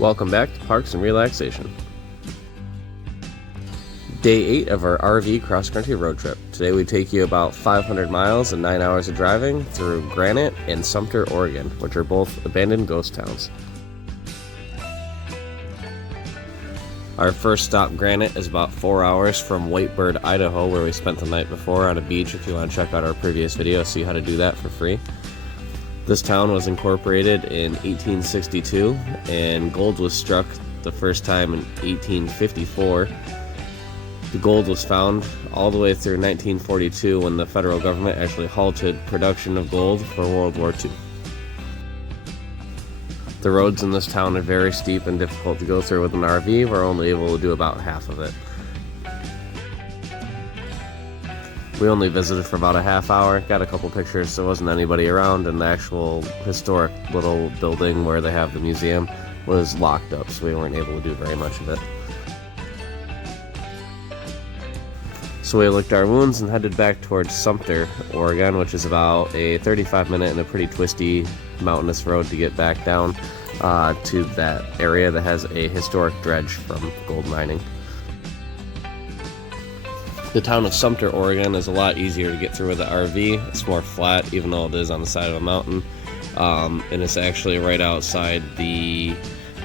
Welcome back to Parks and Relaxation. Day 8 of our RV cross-country road trip. Today we take you about 500 miles and 9 hours of driving through Granite and Sumter, Oregon, which are both abandoned ghost towns. Our first stop, Granite, is about 4 hours from Whitebird, Idaho, where we spent the night before on a beach. If you want to check out our previous video, see how to do that for free. This town was incorporated in 1862, and gold was struck the first time in 1854. The gold was found all the way through 1942 when the federal government actually halted production of gold for World War II. The roads in this town are very steep and difficult to go through with an RV. We're only able to do about half of it. We only visited for about a half hour, got a couple pictures, there wasn't anybody around, and the actual historic little building where they have the museum was locked up, so we weren't able to do very much of it. So we licked our wounds and headed back towards Sumter, Oregon, which is about a 35-minute and a pretty twisty mountainous road to get back down to that area that has a historic dredge from gold mining. The town of Sumter, Oregon is a lot easier to get through with the RV. It's more flat, even though it is on the side of a mountain. And it's actually right outside the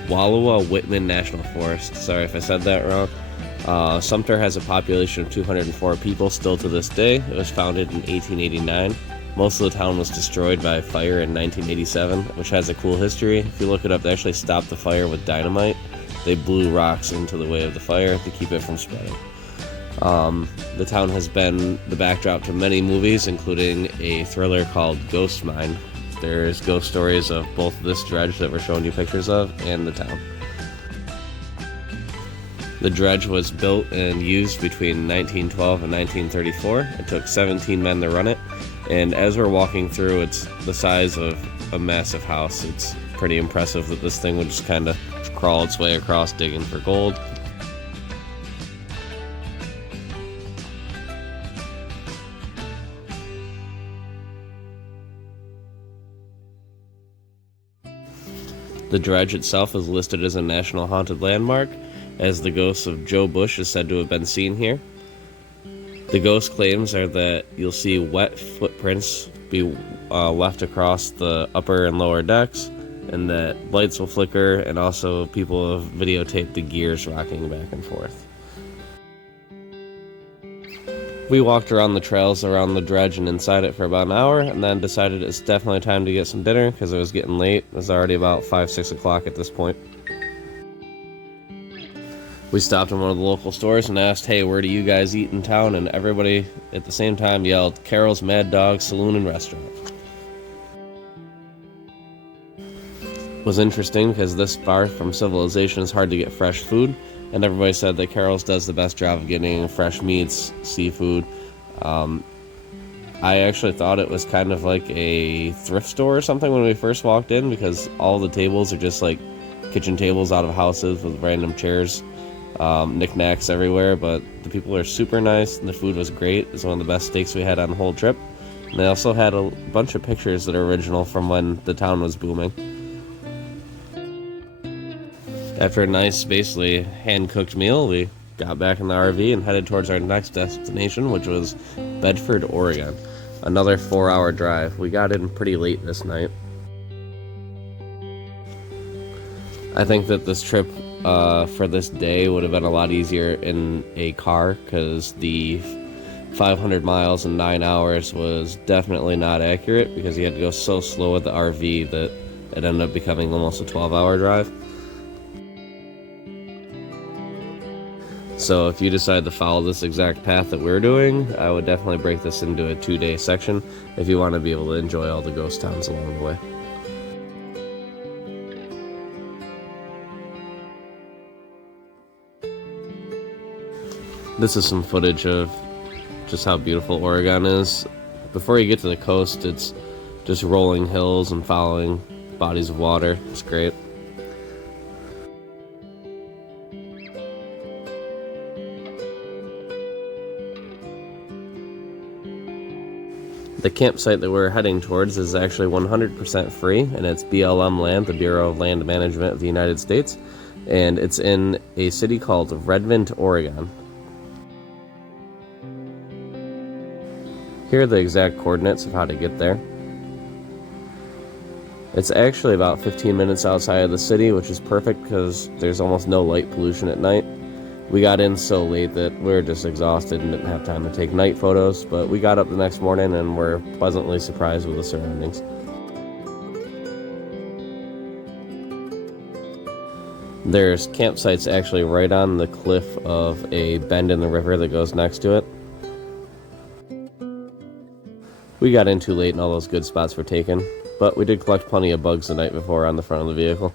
Wallowa-Whitman National Forest. Sorry if I said that wrong. Sumter has a population of 204 people still to this day. It was founded in 1889. Most of the town was destroyed by fire in 1987, which has a cool history. If you look it up, they actually stopped the fire with dynamite. They blew rocks into the way of the fire to keep it from spreading. The town has been the backdrop to many movies, including a thriller called Ghost Mine. There's ghost stories of both this dredge that we're showing you pictures of and the town. The dredge was built and used between 1912 and 1934. It took 17 men to run it, and as we're walking through, it's the size of a massive house. It's pretty impressive that this thing would just kind of crawl its way across digging for gold. The dredge itself is listed as a National Haunted Landmark, as the ghost of Joe Bush is said to have been seen here. The ghost claims are that you'll see wet footprints be left across the upper and lower decks, and that lights will flicker, and also people have videotaped the gears rocking back and forth. We walked around the trails around the dredge and inside it for about an hour, and then decided it's definitely time to get some dinner because it was getting late. It was already about 5-6 o'clock at this point. We stopped in one of the local stores and asked, hey, where do you guys eat in town? And everybody at the same time yelled, Carol's Mad Dog Saloon and Restaurant. It was interesting because this far from civilization is hard to get fresh food, and everybody said that Carol's does the best job of getting fresh meats, seafood. I actually thought it was kind of like a thrift store or something when we first walked in, because all the tables are just like kitchen tables out of houses with random chairs, knickknacks everywhere, but the people are super nice and the food was great. It's one of the best steaks we had on the whole trip. And they also had a bunch of pictures that are original from when the town was booming. After a nice, basically hand-cooked meal, we got back in the RV and headed towards our next destination, which was Bedford, Oregon. Another 4-hour drive. We got in pretty late this night. I think that this trip for this day would have been a lot easier in a car, because the 500 miles in 9 hours was definitely not accurate, because you had to go so slow with the RV that it ended up becoming almost a 12-hour drive. So if you decide to follow this exact path that we're doing, I would definitely break this into a 2-day section if you want to be able to enjoy all the ghost towns along the way. This is some footage of just how beautiful Oregon is. Before you get to the coast, it's just rolling hills and following bodies of water. It's great. The campsite that we're heading towards is actually 100% free, and it's BLM land, the Bureau of Land Management of the United States, and it's in a city called Redmond, Oregon. Here are the exact coordinates of how to get there. It's actually about 15 minutes outside of the city, which is perfect because there's almost no light pollution at night. We got in so late that we were just exhausted and didn't have time to take night photos, but we got up the next morning and were pleasantly surprised with the surroundings. There's campsites actually right on the cliff of a bend in the river that goes next to it. We got in too late and all those good spots were taken, but we did collect plenty of bugs the night before on the front of the vehicle.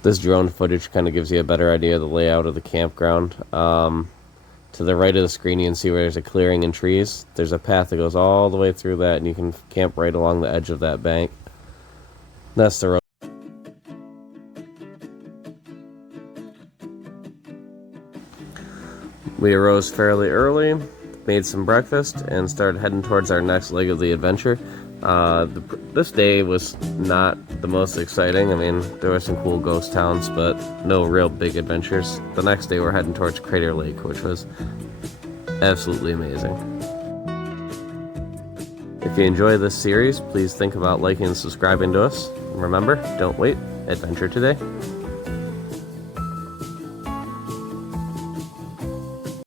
This drone footage kind of gives you a better idea of the layout of the campground. To the right of the screen you can see where there's a clearing and trees. There's a path that goes all the way through that, and you can camp right along the edge of that bank. That's the road. We arose fairly early, made some breakfast, and started heading towards our next leg of the adventure. This day was not the most exciting. I mean, there were some cool ghost towns, but no real big adventures. The next day we're heading towards Crater Lake, which was absolutely amazing. If you enjoy this series, please think about liking and subscribing to us. And remember, don't wait, adventure today.